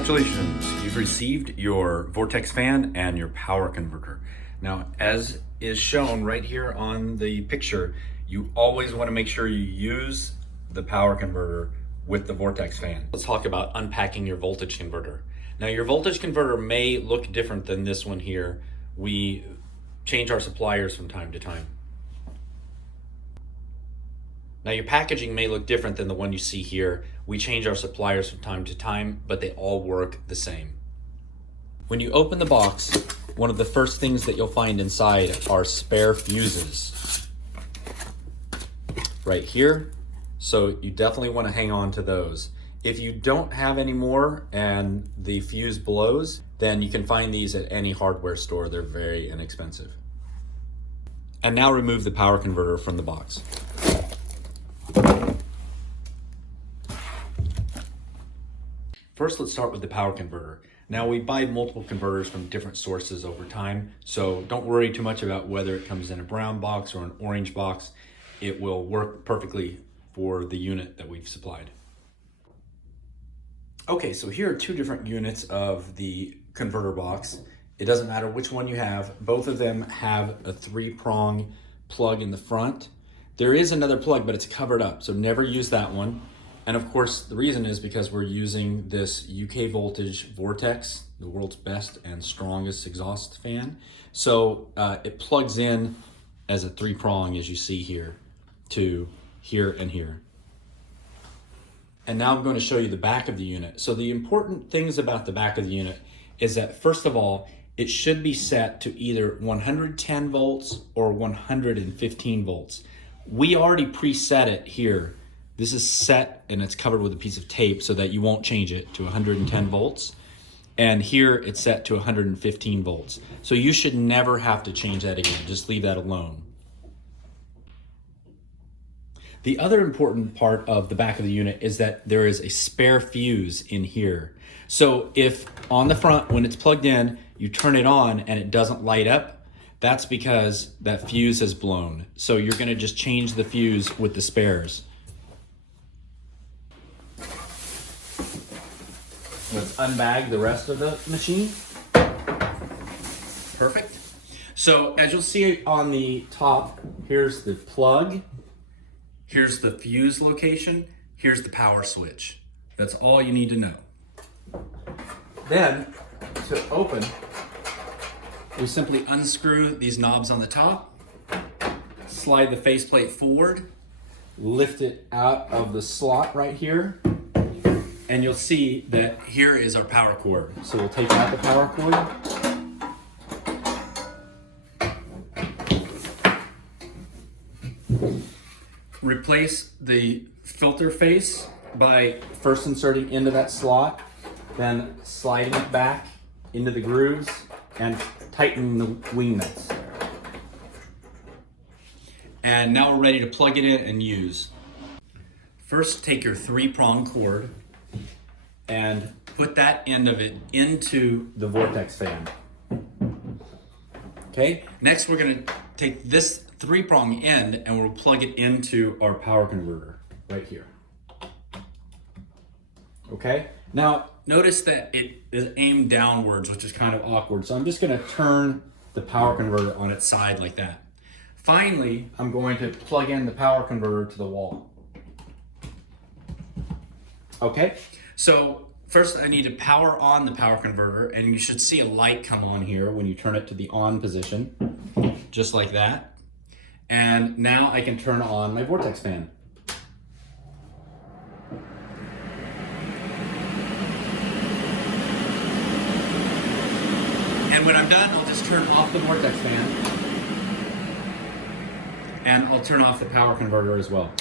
Congratulations, you've received your Vortex fan and your power converter. Now, as is shown right here on the picture, you always want to make sure you use the power converter with the Vortex fan. Let's talk about unpacking your voltage converter. Now, your voltage converter may look different than this one here. We change our suppliers from time to time. Now, your packaging may look different than the one you see here. We change our suppliers from time to time, but they all work the same. When you open the box, one of the first things that you'll find inside are spare fuses. Right here. So you definitely want to hang on to those. If you don't have any more and the fuse blows, then you can find these at any hardware store. They're very inexpensive. And now remove the power converter from the box. First, let's start with the power converter. Now, we buy multiple converters from different sources over time, so don't worry too much about whether it comes in a brown box or an orange box. It will work perfectly for the unit that we've supplied. Okay, so here are two different units of the converter box. It doesn't matter which one you have. Both of them have a 3-prong plug in the front. There is another plug, but it's covered up, so never use that one. And of course, the reason is because we're using this UK Voltage Vortex, the world's best and strongest exhaust fan. So it plugs in as a 3-prong, as you see here, to here and here. And now I'm going to show you the back of the unit. So the important things about the back of the unit is that, first of all, it should be set to either 110 volts or 115 volts. We already preset it here. This is set and it's covered with a piece of tape so that you won't change it to 110 volts. And here it's set to 115 volts. So you should never have to change that again. Just leave that alone. The other important part of the back of the unit is that there is a spare fuse in here. So if on the front, when it's plugged in, you turn it on and it doesn't light up, that's because that fuse has blown. So you're gonna just change the fuse with the spares. Let's unbag the rest of the machine. Perfect. So as you'll see on the top, here's the plug, here's the fuse location, here's the power switch. That's all you need to know. Then, to open, we simply unscrew these knobs on the top, slide the faceplate forward, lift it out of the slot right here, and you'll see that here is our power cord. So we'll take out the power cord. Replace the filter face by first inserting into that slot, then sliding it back into the grooves and tightening the wing nuts. And now we're ready to plug it in and use. First, take your 3-prong cord and put that end of it into the Vortex fan. Okay, next we're gonna take this 3-prong end and we'll plug it into our power converter right here. Okay, now notice that it is aimed downwards, which is kind of awkward. So I'm just gonna turn the power converter on its side like that. Finally, I'm going to plug in the power converter to the wall. Okay, so first I need to power on the power converter, and you should see a light come on here when you turn it to the on position, just like that. And now I can turn on my Vortex fan. And when I'm done, I'll just turn off the Vortex fan, and I'll turn off the power converter as well.